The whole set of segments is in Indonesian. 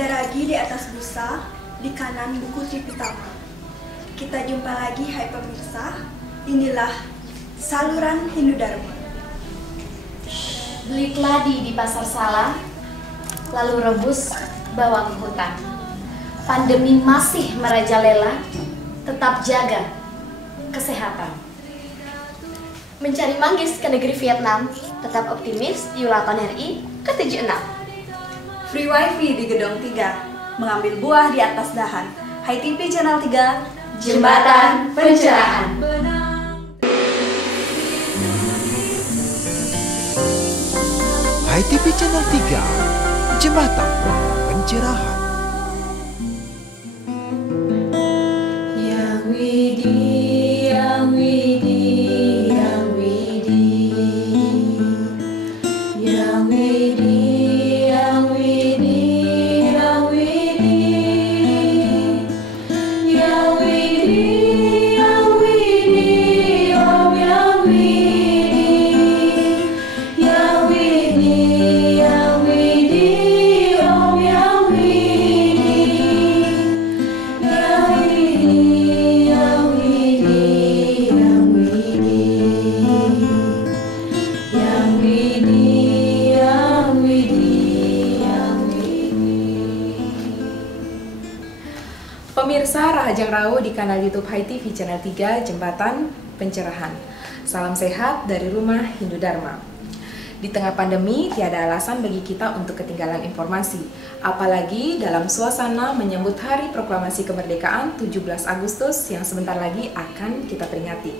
Ada ragi di atas busa, di kanan buku Tripitama. Kita jumpa lagi, hai pemirsa. Inilah saluran Hindu Dharma. Beli keladi di pasar Salah, lalu rebus bawa ke hutan. Pandemi masih merajalela, tetap jaga kesehatan. Mencari manggis ke negeri Vietnam, tetap optimis di Ulang Tahun RI ke-76. Free wifi di gedung 3, mengambil buah di atas dahan. Hai TV Channel 3, Jembatan Pencerahan. Hai TV Channel 3, Jembatan Pencerahan. Yang Widi, Yang Widi, Yang Widi, Yang Widi, Yang Widi, Yang Widi, Yang Widi, Yang Widi, Om Yang Widi, Yang Widi, Yang Widi, Om Yang Widi, Yang Widi, Yang Widi, Yang Widi, Yang Widi, Yang Widi, Yang Widi. Pemirsa Rahajang Rao di kanal YouTube Hai TV Channel 3 Jembatan Pencerahan. Salam sehat dari rumah Hindu Dharma. Di tengah pandemi, tiada alasan bagi kita untuk ketinggalan informasi. Apalagi dalam suasana menyambut Hari Proklamasi Kemerdekaan 17 Agustus yang sebentar lagi akan kita peringati.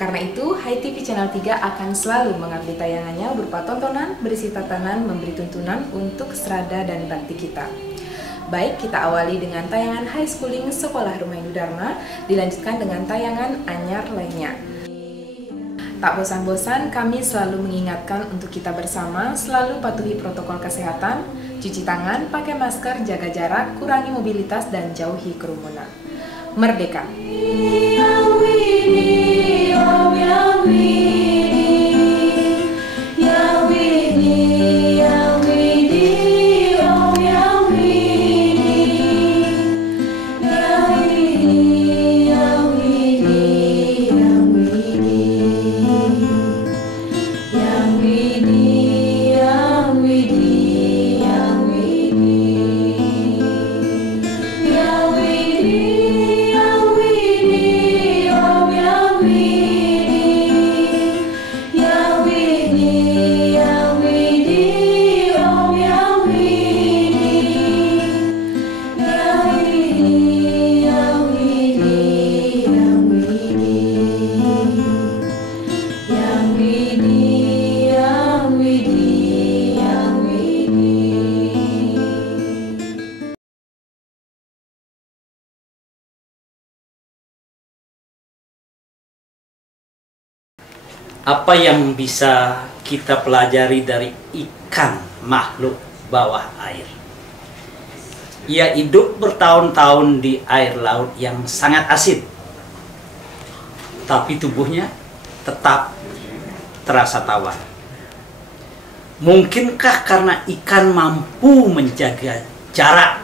Karena itu, Hai TV Channel 3 akan selalu mengupdate tayangannya berupa tontonan, berisi tatanan, memberi tuntunan untuk serada dan bakti kita. Baik, kita awali dengan tayangan High Schooling Sekolah Rumah Hindu Dharma, dilanjutkan dengan tayangan anyar lainnya. Tak bosan-bosan, kami selalu mengingatkan untuk kita bersama selalu patuhi protokol kesehatan, cuci tangan, pakai masker, jaga jarak, kurangi mobilitas, dan jauhi kerumunan. Merdeka! Yang Widi, Om Yang Widi, Yang Widi, Yang Widi, Om Yang Widi, Yang Widi, Yang Widi, Yang Widi, Yang Widi, Yang Widi, Yang Widi, Yang Widi, Yang Widi, Om Yang Widi, Yang Widi, Yang Widi, Om Yang Widi, Yang Widi, Yang Widi, Yang Widi, Yang Widi, Yang Widi, Yang Widi. Apa yang bisa kita pelajari dari ikan makhluk bawah air? Ia hidup bertahun-tahun di air laut yang sangat asin, tapi tubuhnya tetap terasa tawar. Mungkinkah karena ikan mampu menjaga jarak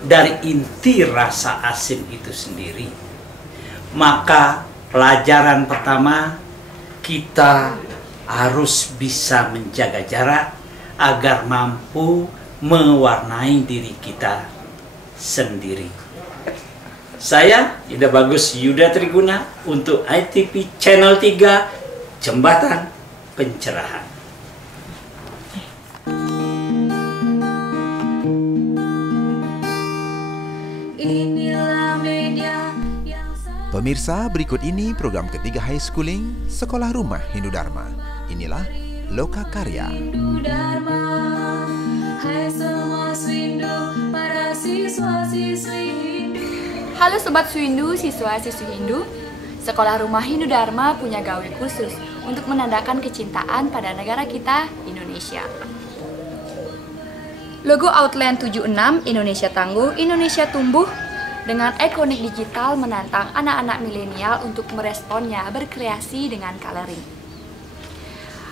dari inti rasa asin itu sendiri? Maka pelajaran pertama, kita harus bisa menjaga jarak agar mampu mewarnai diri kita sendiri. Saya Ida Bagus Yuda Triguna untuk ITV Channel 3 Jembatan Pencerahan. Inilah media yang Pemirsa, berikut ini program ketiga High Schooling Sekolah Rumah Hindu Dharma. Inilah Loka Karya. Hindu Dharma. Hai semua Swindu, para siswa-siswi Hindu. Halo Sobat Swindu, siswa-siswi Hindu. Sekolah Rumah Hindu Dharma punya gawe khusus untuk menandakan kecintaan pada negara kita, Indonesia. Logo Outland 76, Indonesia Tangguh, Indonesia Tumbuh, dengan ikonik digital menantang anak-anak milenial untuk meresponnya berkreasi dengan coloring.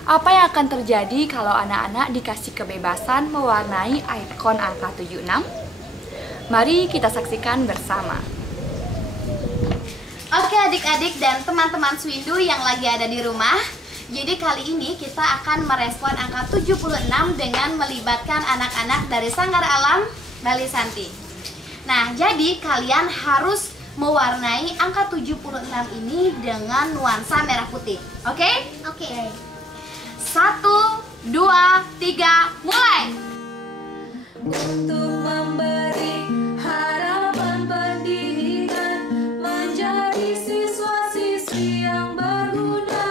Apa yang akan terjadi kalau anak-anak dikasih kebebasan mewarnai ikon angka 76? Mari kita saksikan bersama. Oke adik-adik dan teman-teman Swindu yang lagi ada di rumah, jadi kali ini kita akan merespon angka 76 dengan melibatkan anak-anak dari Sanggar Alam Bali Santi. Nah, jadi kalian harus mewarnai angka 76 ini dengan nuansa merah putih. Oke? Oke. 1, 2, 3, mulai! Untuk memberi harapan pendidikan menjadi siswa-siswi yang berguna.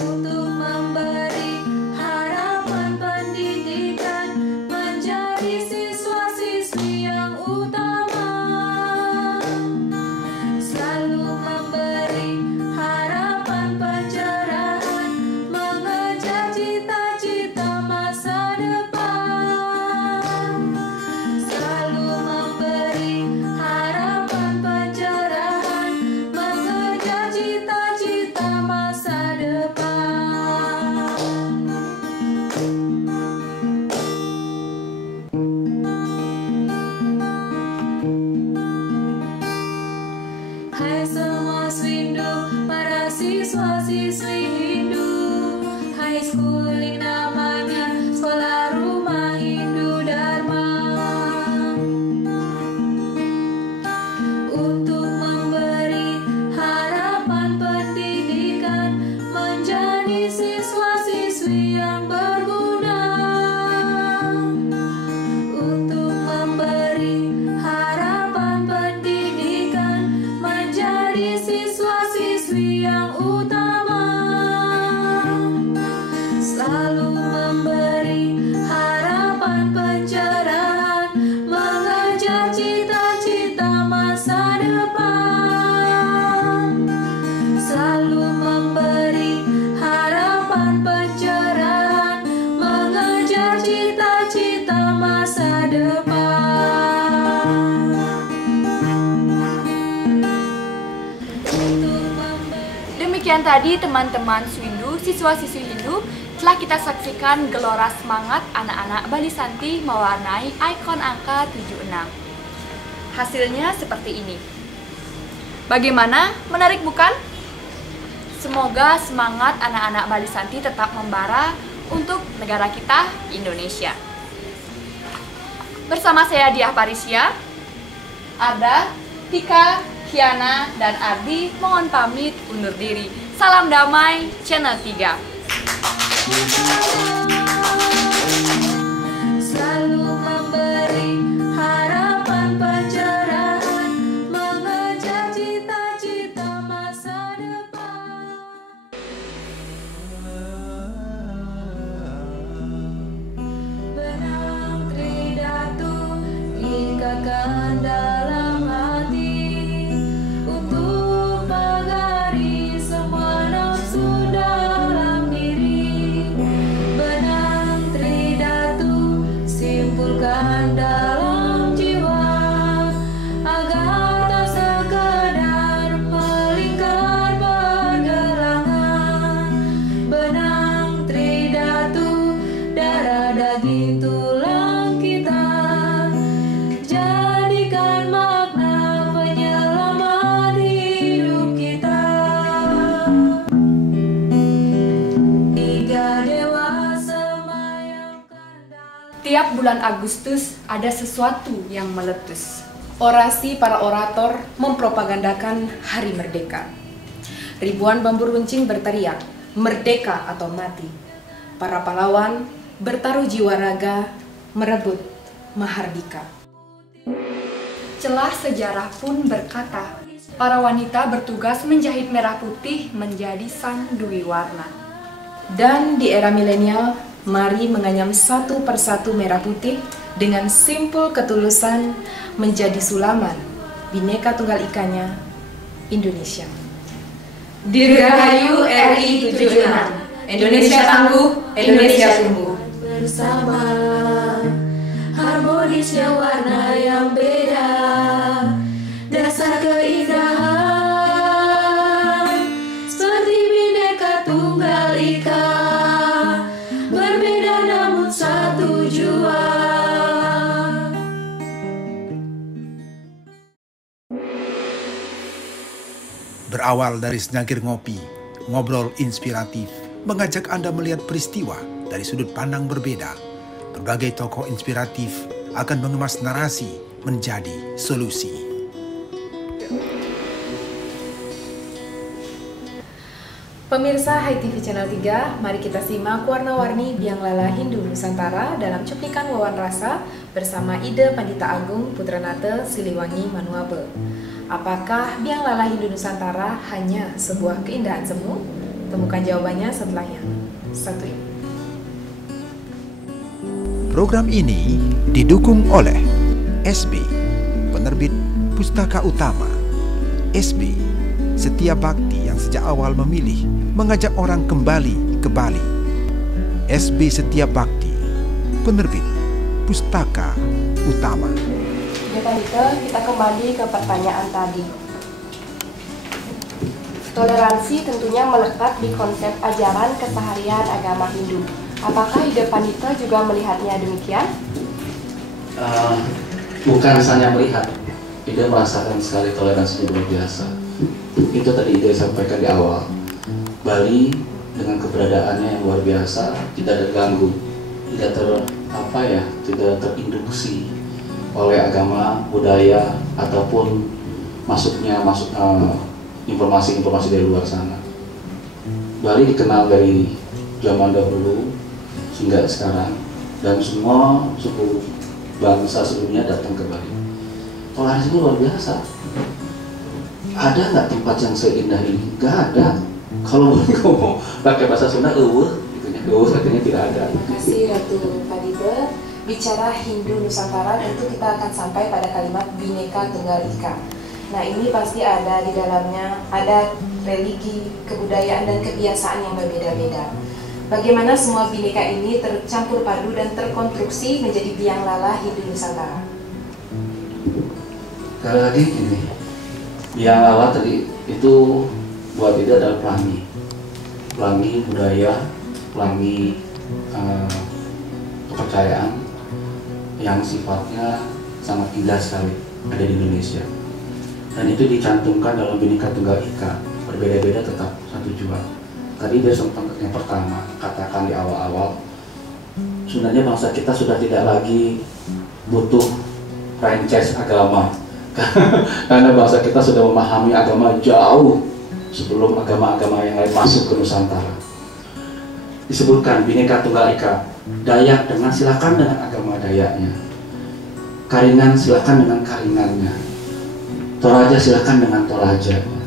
Untuk memberi harapan pendidikan menjadi siswa-siswi yang utama. Selalu memberi harapan pencerahan mengejar cita-cita masa depan. Selalu memberi harapan pencerahan mengejar cita-cita masa depan. Hai semua Swindu, para siswa-siswi Hindu, high schooling namanya Sekolah Rumah Hindu Dharma. Untuk memberi harapan pendidikan menjadi siswa-siswi yang berguna. Untuk memberi harapan pendidikan menjadi siswa-siswi yang utama. Selalu memberi harapan pencerahan mengejar cita-cita masa depan. Selalu memberi harapan pencerahan mengejar cita-cita masa depan. Untuk memberi Demikian tadi teman-teman Swindu, siswa-siswi Hindu, telah kita saksikan gelora semangat anak-anak Bali Santi mewarnai ikon angka 76. Hasilnya seperti ini. Bagaimana? Menarik bukan? Semoga semangat anak-anak Bali Santi tetap membara untuk negara kita, Indonesia. Bersama saya Diah Parisya, Arda, Tika, Kiana, dan Ardi mohon pamit undur diri. Salam damai, Channel 3. selalu memberi harapan pencerahan mengejar cita-cita masa depan. Benang tridatu ikatkan dalam hati untuk pagari semua nafsu dalam diri. Benang tridatu simpulkan dalam jiwa agar tak sekadar melingkar pergelangan. Benang tridatu darah daging tulang kita, jadikan makna penyelamat hidup kita. Tiga dewa semayamkan dalam Tiap bulan Agustus ada sesuatu yang meletus. Orasi para orator mempropagandakan Hari Merdeka. Ribuan bambu runcing berteriak, "Merdeka atau mati." Para pahlawan bertaruh jiwa raga, merebut Mahardika. Celah sejarah pun berkata, para wanita bertugas menjahit merah putih menjadi sang dwi warna. Dan di era milenial, mari menganyam satu persatu merah putih dengan simpul ketulusan menjadi sulaman Bhinneka Tunggal Ikanya Indonesia. Dirgahayu RI 76. Indonesia tangguh, Indonesia tumbuh. bersama, harmonisnya warna yang beda, dasar keindahan seperti Bhinneka Tunggal Ika, berbeda namun satu jua. Berawal dari senyagir ngopi, ngobrol inspiratif, mengajak Anda melihat peristiwa dari sudut pandang berbeda. Berbagai tokoh inspiratif akan mengemas narasi menjadi solusi. Pemirsa Hai TV Channel 3, mari kita simak warna-warni Biang Lala Hindu Nusantara dalam cuplikan Wawan Rasa bersama Ide Pandita Agung Putranata Siliwangi Manuabe. Apakah Biang Lala Hindu Nusantara hanya sebuah keindahan semu? Temukan jawabannya setelah yang satu ini. Program ini didukung oleh SB, penerbit Pustaka Utama. SB, Setia Bakti yang sejak awal memilih mengajak orang kembali ke Bali. SB Setia Bakti, penerbit Pustaka Utama. Kita kembali ke pertanyaan tadi. Toleransi tentunya melekat di konsep ajaran keseharian agama Hindu. Apakah Ide Pandita juga melihatnya demikian? Bukan hanya melihat, Ide merasakan sekali toleransi luar biasa. Itu tadi Ide sampaikan di awal. Bali dengan keberadaannya yang luar biasa, tidak terganggu, tidak terinduksi oleh agama, budaya, ataupun masuk informasi-informasi dari luar sana. Bali dikenal dari zaman dahulu hingga sekarang, dan semua suku bangsa sebelumnya datang ke Bali. Toleransi itu luar biasa. Ada nggak tempat yang seindah ini? Nggak ada. Kalau ngomong pakai bahasa Sunda, artinya tidak ada. Terima kasih Ratu Pandita. Bicara Hindu Nusantara, tentu kita akan sampai pada kalimat Bhinneka Tunggal Ika. Nah, ini pasti ada di dalamnya, ada religi, kebudayaan, dan kebiasaan yang berbeda-beda. Bagaimana semua Bhinneka ini tercampur padu dan terkonstruksi menjadi Biang Lala Hindu Nusantara? Sekali lagi ini, Biang Lala tadi itu buat Ide adalah pelangi budaya, pelangi kepercayaan yang sifatnya sangat indah sekali ada di Indonesia, dan itu dicantumkan dalam Bhinneka Tunggal Ika. Berbeda-beda tetap satu jua. Tadi dia sempat yang pertama katakan di awal-awal, sebenarnya bangsa kita sudah tidak lagi butuh franchise agama karena bangsa kita sudah memahami agama jauh sebelum agama-agama yang lain masuk ke Nusantara. Disebutkan Bhinneka Tunggal Ika, Dayak silakan dengan agama Dayaknya, Karingan silakan dengan Karingannya, Toraja silakan dengan Torajanya.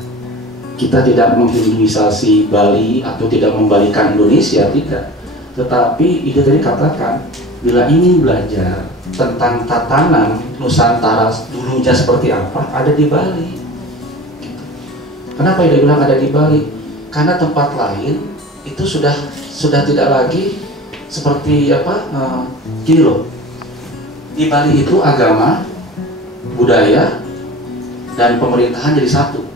Kita tidak menghinduisasi Bali atau tidak membalikan Indonesia, tidak. Tetapi Ide tadi katakan, bila ingin belajar tentang tatanan Nusantara dulunya seperti apa, ada di Bali. Kenapa Ide bilang ada di Bali? Karena tempat lain itu sudah tidak lagi seperti gini loh. Di Bali itu agama, budaya, dan pemerintahan jadi satu.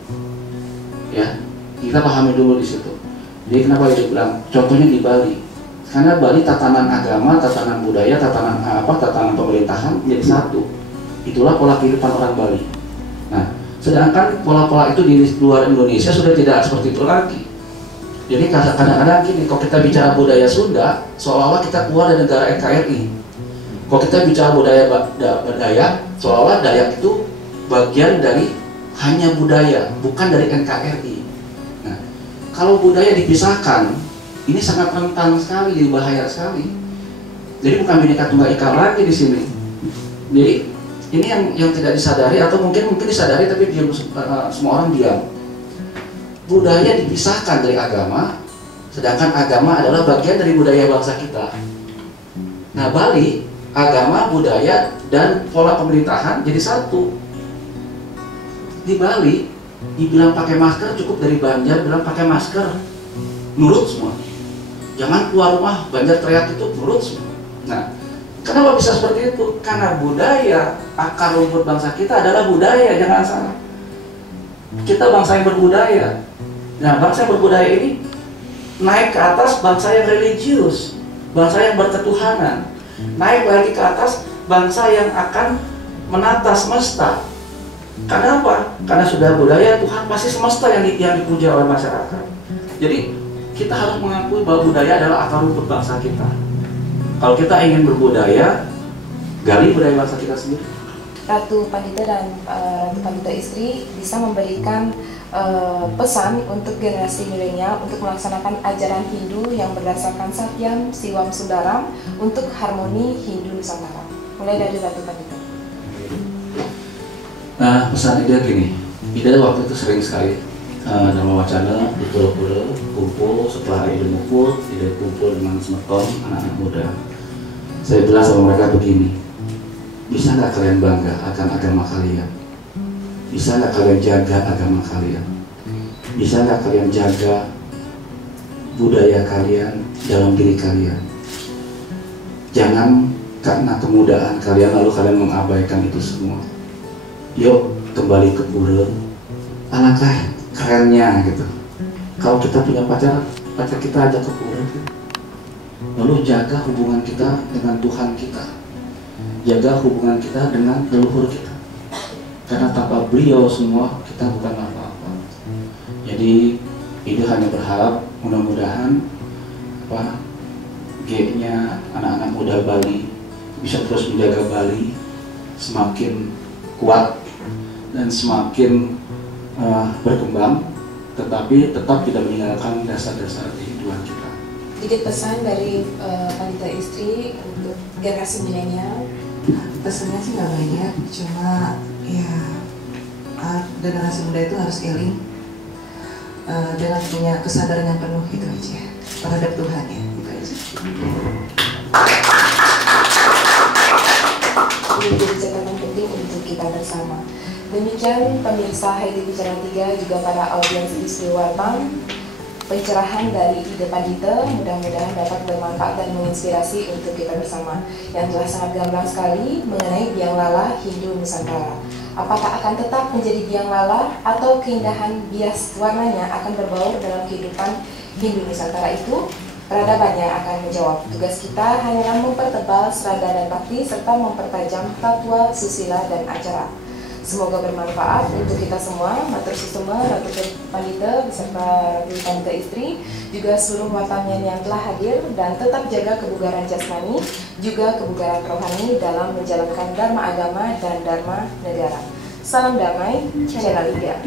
Ya, kita pahami dulu di situ. Jadi kenapa Ide bilang contohnya di Bali? Karena Bali tatanan agama, tatanan budaya, tatanan pemerintahan jadi satu. Itulah pola kehidupan orang Bali. Nah, sedangkan pola-pola itu di luar Indonesia sudah tidak seperti itu lagi. Jadi kadang-kadang gini, kalau kita bicara budaya Sunda, seolah-olah kita keluar dari negara NKRI. Kalau kita bicara budaya Dayak, seolah-olah Dayak itu bagian dari hanya budaya, bukan dari NKRI. Nah, kalau budaya dipisahkan, ini sangat rentan sekali, bahaya sekali. Jadi bukan Bhinneka Tunggal Ika lagi di sini. Jadi ini yang tidak disadari, atau mungkin disadari tapi diam, semua orang diam. Budaya dipisahkan dari agama, sedangkan agama adalah bagian dari budaya bangsa kita. Nah, Bali, agama, budaya, dan pola pemerintahan jadi satu. Di Bali, dibilang pakai masker cukup dari Banjar, bilang pakai masker, nurut semua. Jangan keluar rumah, Banjar teriak itu nurut semua. Nah, kenapa bisa seperti itu? Karena budaya, akar rumput bangsa kita adalah budaya, jangan salah. Kita bangsa yang berbudaya. Nah, bangsa yang berbudaya ini naik ke atas bangsa yang religius, bangsa yang berketuhanan. Naik lagi ke atas bangsa yang akan menata semesta. Karena apa? Karena sudah budaya Tuhan pasti semesta yang dipuja oleh masyarakat. Jadi kita harus mengakui bahwa budaya adalah akar rumput bangsa kita. Kalau kita ingin berbudaya, gali budaya bangsa kita sendiri. Ratu Pandita dan Ratu Pandita istri bisa memberikan pesan untuk generasi milenial untuk melaksanakan ajaran Hindu yang berdasarkan Satyam, Siwam, Sundaram untuk harmoni Hindu Nusantara. Mulai dari Ratu Pandita. Nah, pesan Ida gini, Ida waktu itu sering sekali nama wacana di Pura-Pura kumpul setelah Ida ngumpul, Ida kumpul dengan semeton anak-anak muda. Saya bilang sama mereka begini, bisa nggak kalian bangga akan agama kalian? Bisa nggak kalian jaga agama kalian? Bisa nggak kalian jaga budaya kalian dalam diri kalian? Jangan karena kemudaan kalian lalu kalian mengabaikan itu semua. Yuk kembali ke pura. Alangkah kerennya gitu. Kalau kita punya pacar kita ajak ke pura. Lalu jaga hubungan kita dengan Tuhan kita. Jaga hubungan kita dengan leluhur kita. Karena tanpa beliau semua kita bukan apa-apa. Jadi Ida hanya berharap mudah-mudahan G-nya anak-anak muda Bali bisa terus menjaga Bali semakin kuat dan semakin berkembang, tetapi tetap tidak meninggalkan dasar-dasar kehidupan kita. Jadi pesan dari Pandita istri untuk generasi milenial. Pesannya sih nggak banyak, cuma ya generasi muda itu harus eling dengan punya kesadaran yang penuh itu aja terhadap Tuhan ya, itu aja. Ini menjadi catatan penting untuk kita bersama. Demikian pemirsa HiTV Channel 3 juga para audiens istri Wartang, pencerahan dari Ida Pandita mudah-mudahan dapat bermanfaat dan menginspirasi untuk kita bersama yang telah sangat gamblang sekali mengenai biang lala Hindu Nusantara. Apakah akan tetap menjadi biang lala atau keindahan bias warnanya akan berbaur dalam kehidupan Hindu Nusantara itu? Peradabannya akan menjawab. Tugas kita hanyalah mempertebal serada dan bakti serta mempertajam tatwa, susila, dan acara. Semoga bermanfaat untuk kita semua. Matur susuma Ratu Pandita beserta Ratu Pandita istri, juga seluruh watamian yang telah hadir, dan tetap jaga kebugaran jasmani, juga kebugaran rohani dalam menjalankan dharma agama dan dharma negara. Salam damai, Channel 3.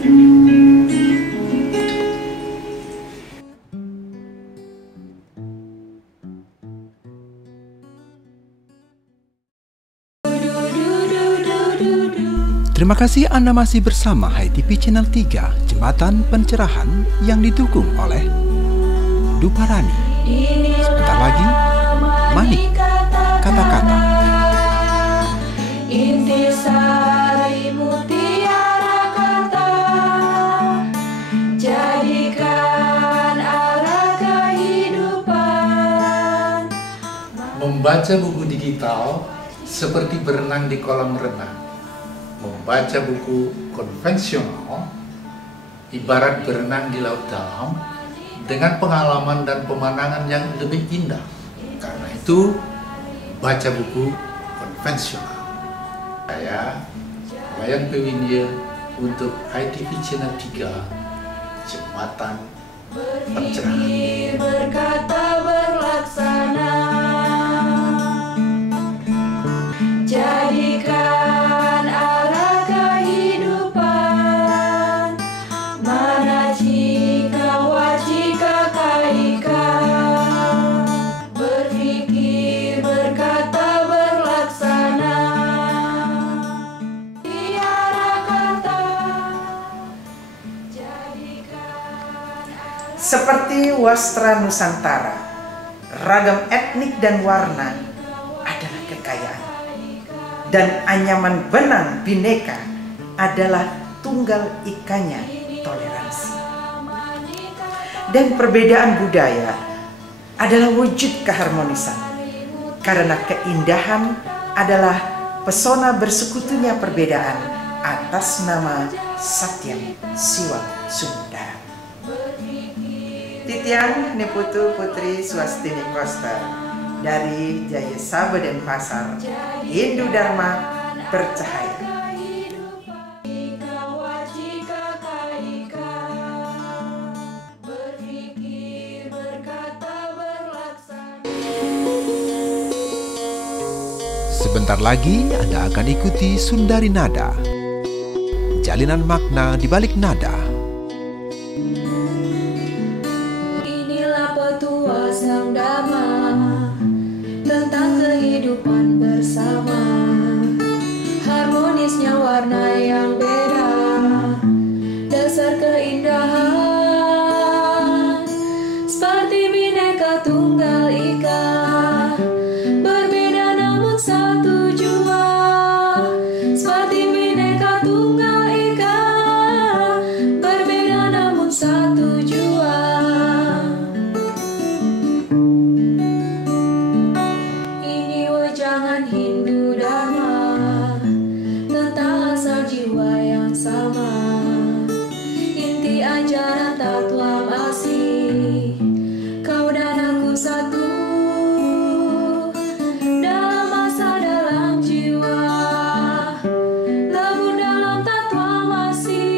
Terima kasih Anda masih bersama HiTV Channel 3, Jembatan Pencerahan yang didukung oleh Duparani. Sebentar lagi, Manik, kata-kata. Intisari mutiara kata, jadikan arah kehidupan. Membaca buku digital seperti berenang di kolam renang. Membaca buku konvensional ibarat berenang di laut dalam dengan pengalaman dan pemandangan yang lebih indah. Karena itu, baca buku konvensional. Saya Wayan Pewindia untuk HiTV Channel 3, Jembatan Pencerahan. Berkata berlaksana, jadikan arah kehidupan, mana jika wajika kaika, berpikir berkata berlaksana, tiara kata, jadikan. Seperti wastra Nusantara, ragam etnik dan warna adalah kekayaan. Dan anyaman benang bineka adalah tunggal ikanya toleransi. Dan perbedaan budaya adalah wujud keharmonisan. Karena keindahan adalah pesona bersekutunya perbedaan atas nama Satyam Siwam Sundaram. Titian Niputu Putri Swastini Koster dari Jaya Sabha Denpasar, Hindu Dharma bercahaya. Sebentar lagi Anda akan ikuti Sundari Nada, jalinan makna di balik nada. Inilah petua sang dhamma tentang kehidupan bersama, harmonisnya warna yang beda, dasar keindahan seperti Bhinneka Tunggal Ika, berbeda namun satu jua, seperti Bhinneka Tunggal Ika, berbeda namun satu jua. Ini wejangan Hindu Dharma tentang asal jiwa yang sama, inti ajaran Tatwamasi, kau dan aku satu, dalam masa dalam jiwa, lebur dalam Tatwamasi,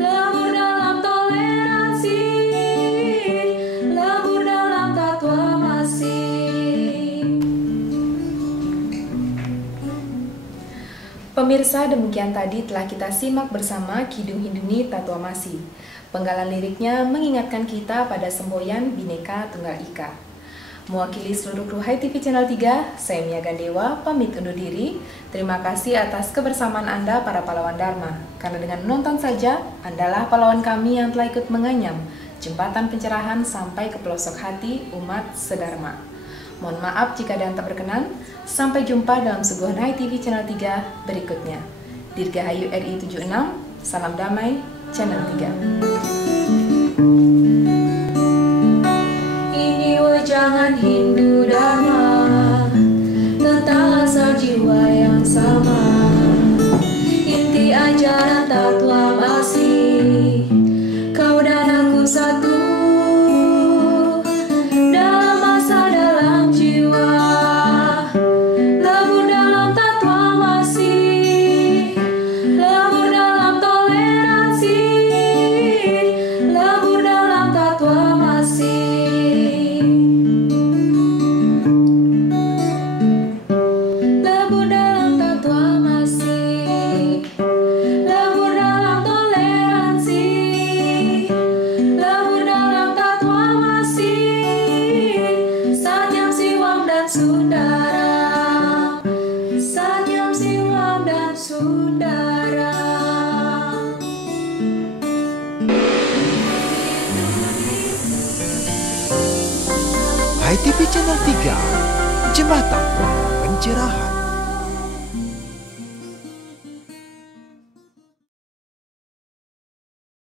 lebur dalam toleransi, lebur dalam Tatwamasi. Pemirsa, demikian tadi telah kita simak bersama Kidung Hinduni Tatwamasi. Penggalan liriknya mengingatkan kita pada semboyan Bhinneka Tunggal Ika. Mewakili seluruh kru Hai TV Channel 3, saya Mia Gandewa pamit undur diri. Terima kasih atas kebersamaan Anda para pahlawan Dharma. Karena dengan menonton saja, Andalah pahlawan kami yang telah ikut menganyam jembatan pencerahan sampai ke pelosok hati umat sedharma. Mohon maaf jika ada yang tak berkenan. Sampai jumpa dalam suguhan Hai TV Channel 3 berikutnya. Dirgahayu RI 76, salam damai Channel 3. Ini wejangan Hindu Dharma tentang asal jiwa yang sama, inti ajaran Tatwamasi, kau dan aku satu, dalam masa dalam jiwa, lebur dalam Tatwamasi, lebur dalam toleransi, lebur dalam Tatwamasi. Lebur dalam Tatwamasi, lebur dalam toleransi, lebur dalam Tatwamasi, Satyam Siwam dan Sundaram, Satyam Siwam dan Sundaram. Hai TV Channel 3, jembatan pencerahan.